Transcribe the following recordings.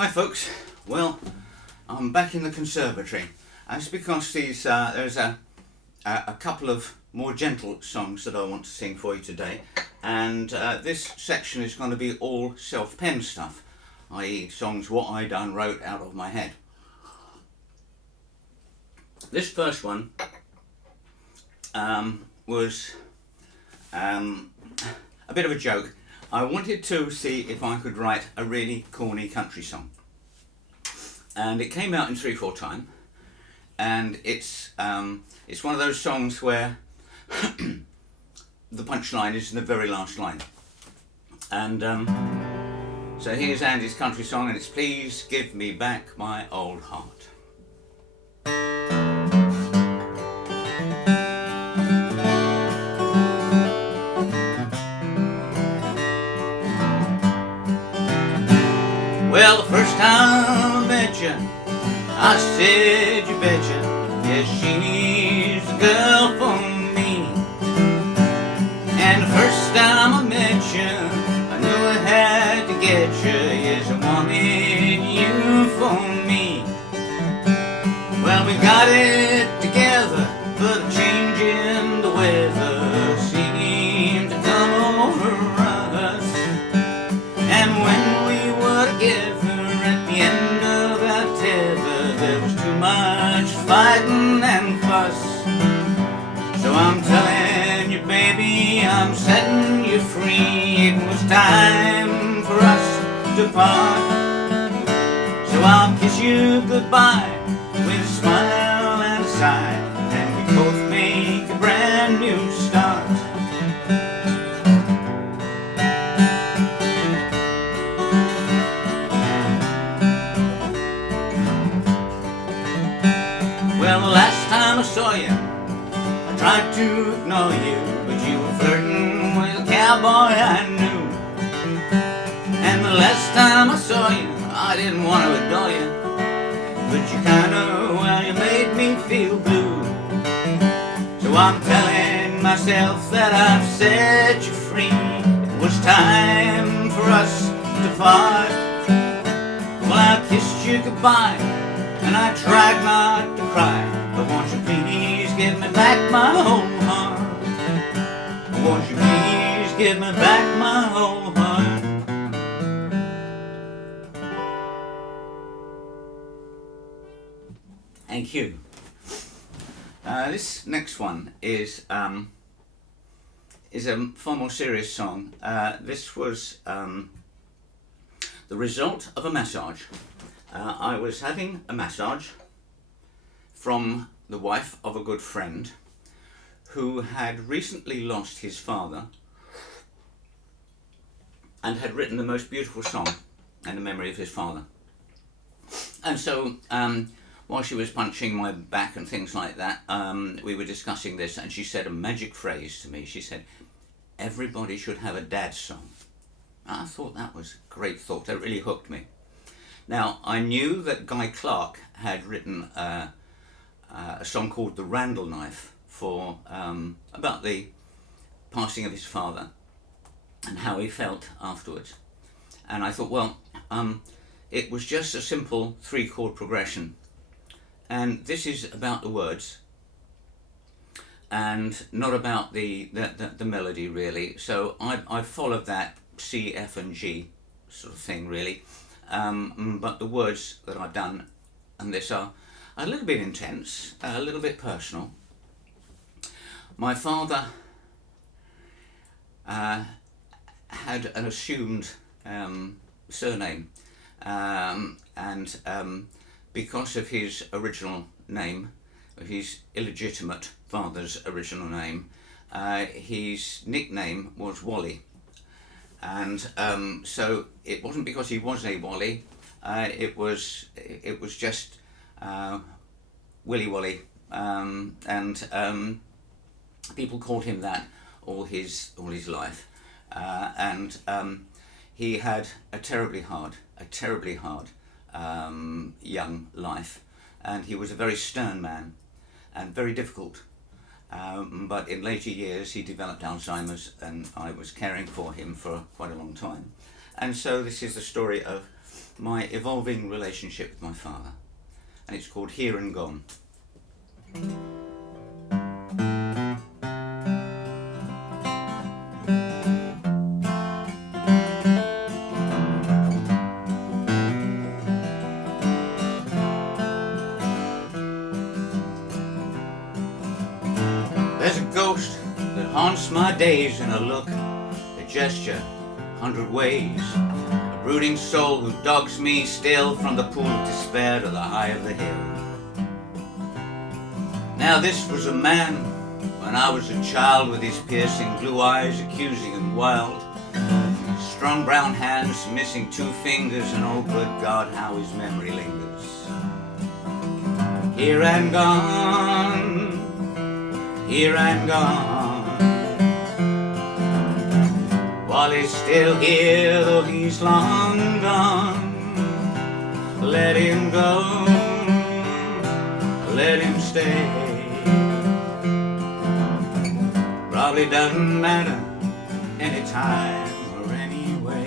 Hi folks, well I'm back in the conservatory. That's because there's a couple of more gentle songs that I want to sing for you today, and this section is going to be all self-penned stuff, i.e. songs what I done wrote out of my head. This first one was a bit of a joke. I wanted to see if I could write a really corny country song, and it came out in 3/4 time, and it's one of those songs where the punchline is in the very last line. And so here's Andy's country song, and it's Please Give Me Back My Old Heart. Well, the first time I met you, I said you betcha, yes, she's the girl for me. And the first time I met you, I knew I had to get you, yes, I wanted you for me. Well, we got it together, but a change in the weather seemed to come over us. And when we were together at the end of our tether, there was too much fighting and fuss. So I'm telling you, baby, I'm setting you free. It was time for us to part. So I'll kiss you goodbye with a smile and a sigh, and we both make a brand new start. Well, the last time I saw you, I tried to ignore you, but you were flirting with a cowboy I knew. And the last time I saw you, I didn't want to adore you, but you kinda, well, you made me feel blue. So I'm telling myself that I've set you free. It was time for us to part. Well, I kissed you goodbye, and I tried not to cry, but won't you please give me back my whole heart? Won't you please give me back my whole heart? Thank you. This next one is a far more serious song. This was the result of a massage. I was having a massage from the wife of a good friend who had recently lost his father and had written the most beautiful song in the memory of his father. And so while she was punching my back and things like that, we were discussing this, and she said a magic phrase to me. She said, "Everybody should have a dad song." I thought that was a great thought. That really hooked me. Now, I knew that Guy Clark had written a song called The Randall Knife for about the passing of his father and how he felt afterwards. And I thought, well, it was just a simple 3-chord progression. And this is about the words and not about the melody, really. So I followed that C, F and G sort of thing, really. But the words that I've done and this are a little bit intense, a little bit personal. My father had an assumed surname, and because of his original name, his illegitimate father's original name, his nickname was Wally. And so it wasn't because he was a Wally, it was just Willy Wally, and people called him that all his life, and he had a terribly hard young life, and he was a very stern man and very difficult. But in later years he developed Alzheimer's, and I was caring for him for quite a long time. And so this is the story of my evolving relationship with my father, and it's called Here and Gone. There's a ghost that haunts my days in a look, a gesture, 100 ways. A brooding soul who dogs me still from the pool of despair to the high of the hill. Now this was a man when I was a child, with his piercing blue eyes, accusing and wild. Strong brown hands, missing 2 fingers, and oh good God, how his memory lingers. Here and gone, here and gone. While he's still here, though he's long gone, let him go, let him stay. Probably doesn't matter any time or any way.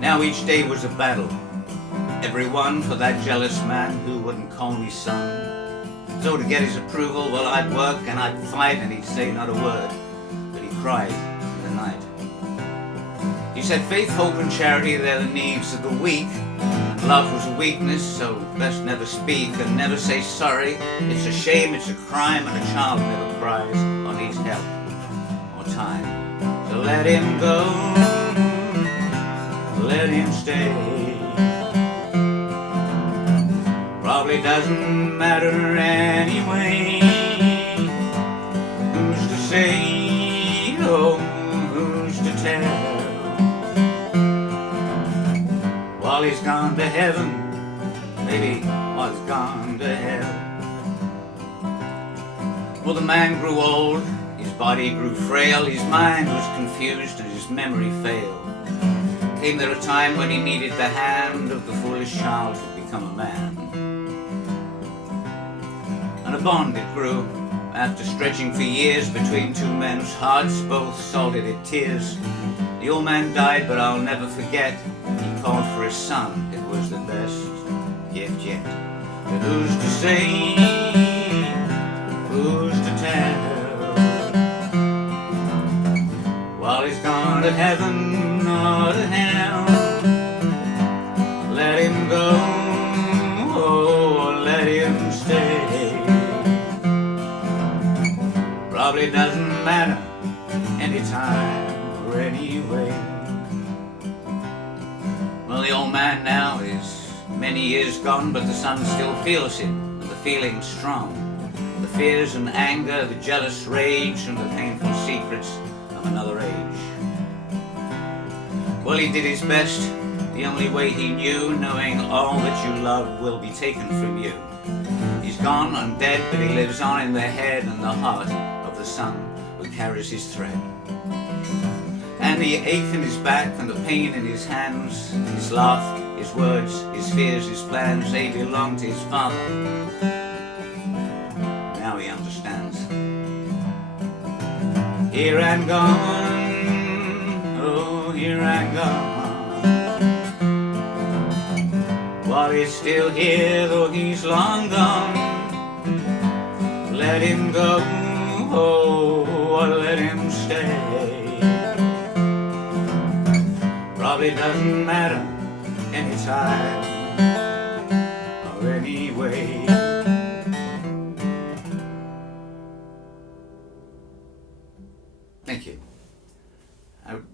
Now each day was a battle, every one for that jealous man who wouldn't call me son. So to get his approval, well, I'd work and I'd fight, and he'd say not a word, but he cried in the night. He said faith, hope and charity, they're the needs of the weak. Love was a weakness, so best never speak and never say sorry. It's a shame, it's a crime, and a child never cries or needs help or time. So let him go, let him stay. Probably doesnmatter anyway. Who's to say, oh, who's to tell? While he's gone to heaven, maybe while he's gone to hell. Well, the man grew old, his body grew frail, his mind was confused and his memory failed. Came there a time when he needed the hand of the foolish child to become a man. And a bond it grew, after stretching for years between 2 men's hearts, both salted in tears. The old man died, but I'll never forget, he called for his son. It was the best gift yet. But who's to say, who's to tell? While he's gone to heaven or to hell, let him go, oh, let him stay. Probably doesn't matter any time or any way. Well, the old man now is many years gone, but the son still feels him, and the feeling's strong. The fears and anger, the jealous rage, and the painful secrets of another age. Well, he did his best, the only way he knew, knowing all that you love will be taken from you. He's gone and dead, but he lives on in the head and the heart of the son who carries his thread. And the ache in his back and the pain in his hands, his laugh, his words, his fears, his plans, they belong to his father. Now he understands. Here and gone, oh, here and gone. While he's still here, though he's long gone, let him go, oh, let him stay. Probably doesn't matter any time or any way. Thank you.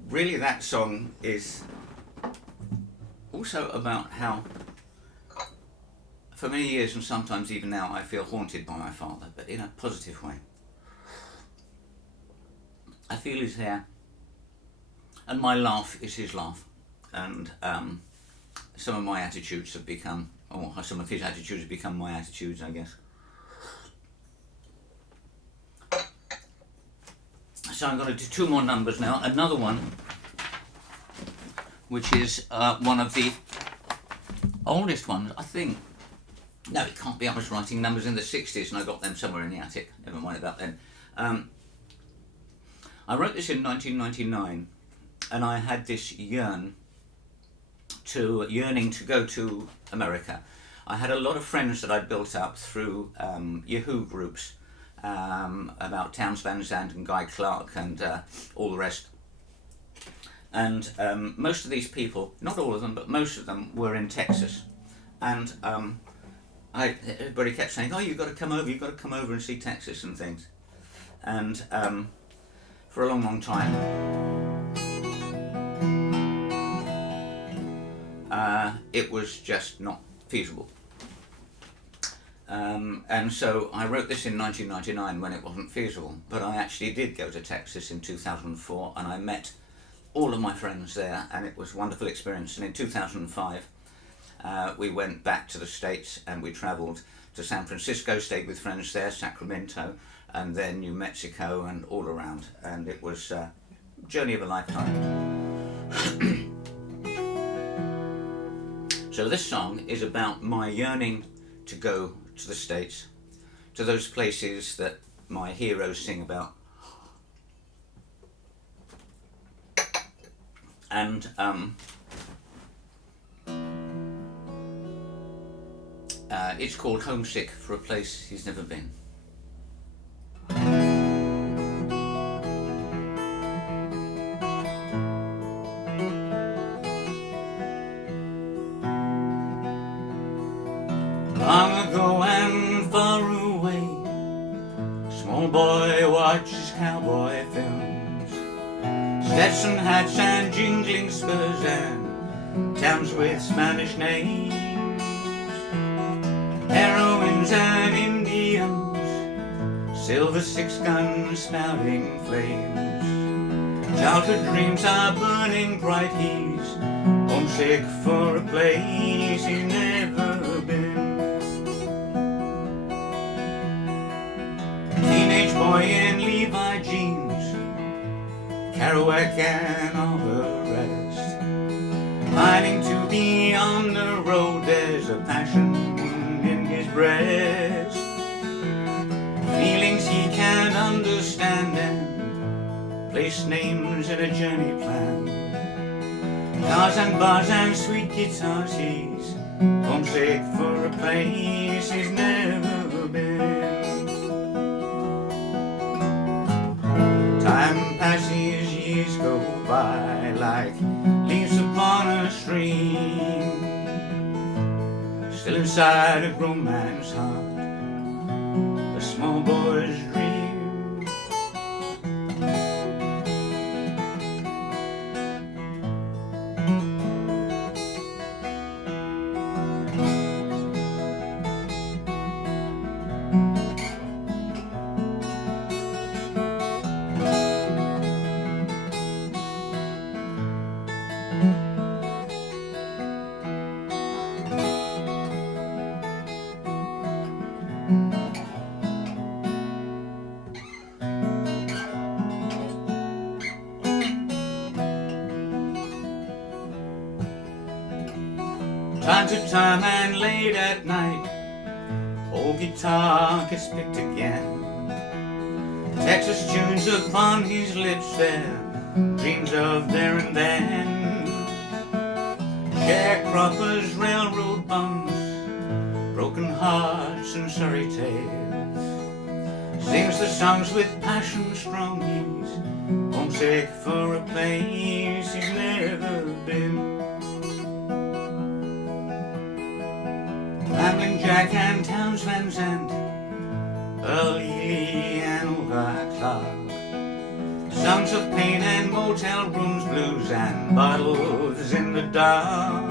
Really, that song is also about how, for many years and sometimes even now, I feel haunted by my father, but in a positive way. I feel his hair, and my laugh is his laugh, and some of my attitudes have become, or some of his attitudes have become my attitudes, I guess. So I'm going to do 2 more numbers now. Another one, which is one of the oldest ones, I think. No, it can't be. I was writing numbers in the 60s and I got them somewhere in the attic. Never mind about them. I wrote this in 1999, and I had this yearn to yearning to go to America. I had a lot of friends that I'd built up through Yahoo groups about Townes Van Zandt and Guy Clark and all the rest. And most of these people, not all of them, but most of them were in Texas. And everybody kept saying, oh, you've got to come over and see Texas and things. And for a long, long time, it was just not feasible. And so I wrote this in 1999 when it wasn't feasible, but I actually did go to Texas in 2004 and I met all of my friends there, and it was a wonderful experience. And in 2005 we went back to the States and we travelled to San Francisco, stayed with friends there, Sacramento, and then New Mexico and all around, and it was a journey of a lifetime. So this song is about my yearning to go to the States, to those places that my heroes sing about. And it's called Homesick for a Place He's Never Been. Long ago and far away, small boy watches cowboy films, Stetson hats and jingling spurs and towns with Spanish names, heroines and Indians, silver six guns spouting flames. Childhood dreams are burning bright, he's homesick for a place he's never been. Teenage boy in Levi jeans, Kerouac and all the rest, pining to be on the road. There's a passion in his breast, feelings he can't understand, and place names in a journey plan. Cars and bars and sweet guitars, he's homesick for a place he's never been. Time passes, years go by like leaves upon a stream, still inside a grown man's heart, a small boy's dream. Time to time and late at night, old guitar gets picked again, Texas tunes upon his lips, there dreams of there and then. Sharecroppers, railroad bums, broken hearts and sorry tales, sings the songs with passion strong, he's homesick for a place he's never been. Rambling Jack and Townes Van Zandt, Earl Ely and Olga Clark, songs of pain and motel rooms, blues and bottles in the dark,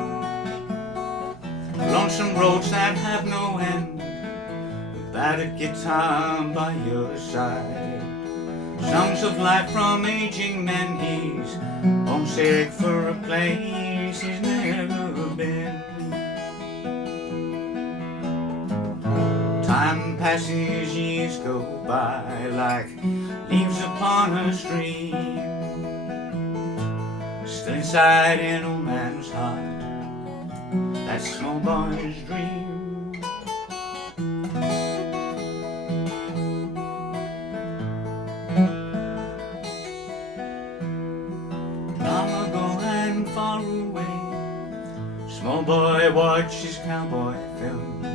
lonesome roads that have no end, a battered guitar by your side, songs of life from aging men, he's homesick for a place he's never been. Time passes, years go by like leaves upon a stream, still inside an old man's heart, that small boy's dream. Long ago and far away, Small boy watches cowboy films,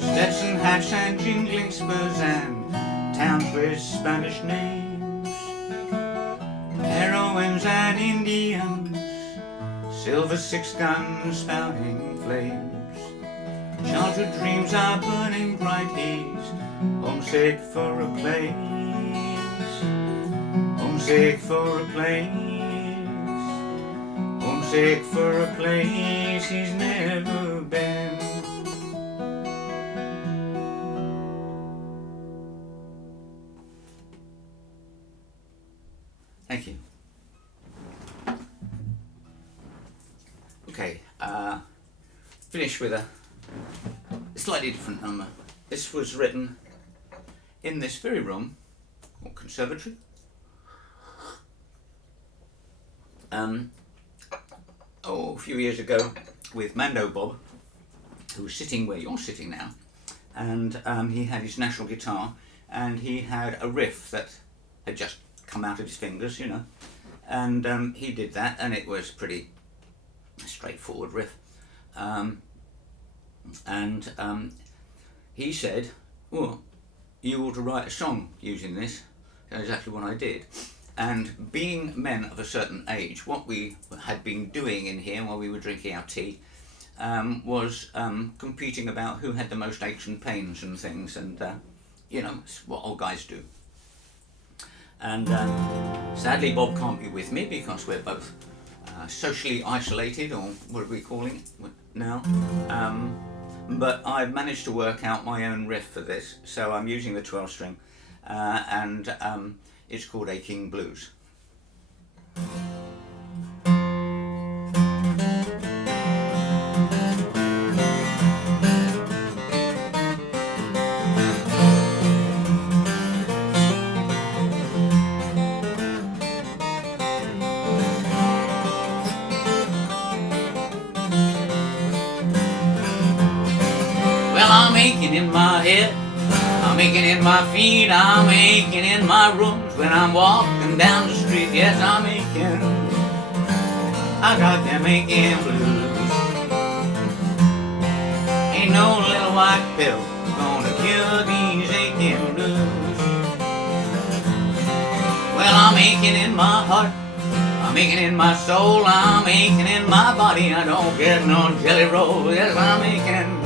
Stetson hats and jingling spurs, and towns with Spanish names, heroines and Indians, silver six guns spouting flames. Childhood dreams are burning bright, he's homesick for a place, homesick for a place, homesick for a place he's never been. Thank you. Okay, finish with a slightly different number. This was written in this very room, or conservatory. A few years ago with Mando Bob, who was sitting where you're sitting now, and he had his national guitar, and he had a riff that had just come out of his fingers, you know, and he did that, and it was pretty straightforward riff. He said, well, you ought to write a song using this. That's exactly what I did. And being men of a certain age, what we had been doing in here while we were drinking our tea was competing about who had the most aches and pains and things, and you know, it's what old guys do. And sadly Bob can't be with me because we're both socially isolated, or what are we calling it now? But I've managed to work out my own riff for this, so I'm using the 12 string, and it's called Aching Blues. I'm aching in my head, I'm aching in my feet, I'm aching in my rooms when I'm walking down the street. Yes, I'm aching, I got them aching blues. Ain't no little white pill gonna cure these aching blues. Well, I'm aching in my heart, I'm aching in my soul, I'm aching in my body. I don't get no jelly roll. Yes, I'm aching,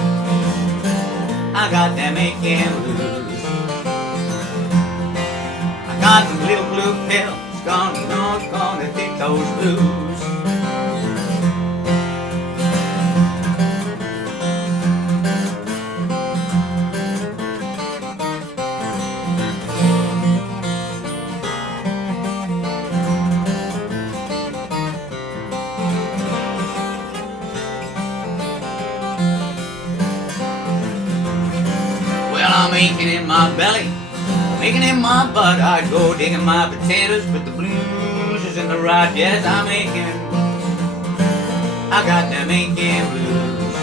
I got them aching blues. I got some little blue pills, gonna take those blues. I'm aching in my belly, I'm aching in my butt. I'd go digging my potatoes, but the blues is in the rut. Yes, I'm aching, I got them aching blues.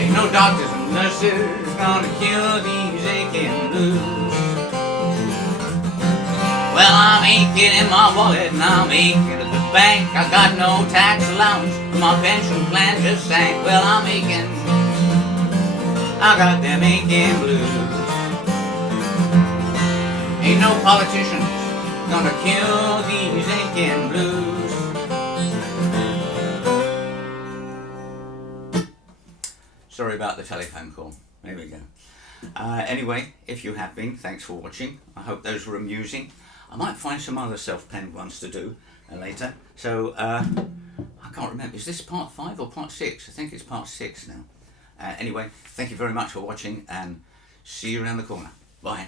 Ain't no doctors and nurses gonna cure these aching blues. Well, I'm aching in my wallet and I'm aching at the bank. I got no tax allowance, my pension plan just sank. Well, I'm aching, I got them aching blues. Ain't no politicians gonna cure these aching blues. Sorry about the telephone call. There we go. Anyway, if you have been, thanks for watching. I hope those were amusing. I might find some other self-penned ones to do later. So, I can't remember. Is this part 5 or part 6? I think it's part 6 now. Anyway, thank you very much for watching, and see you around the corner. Bye.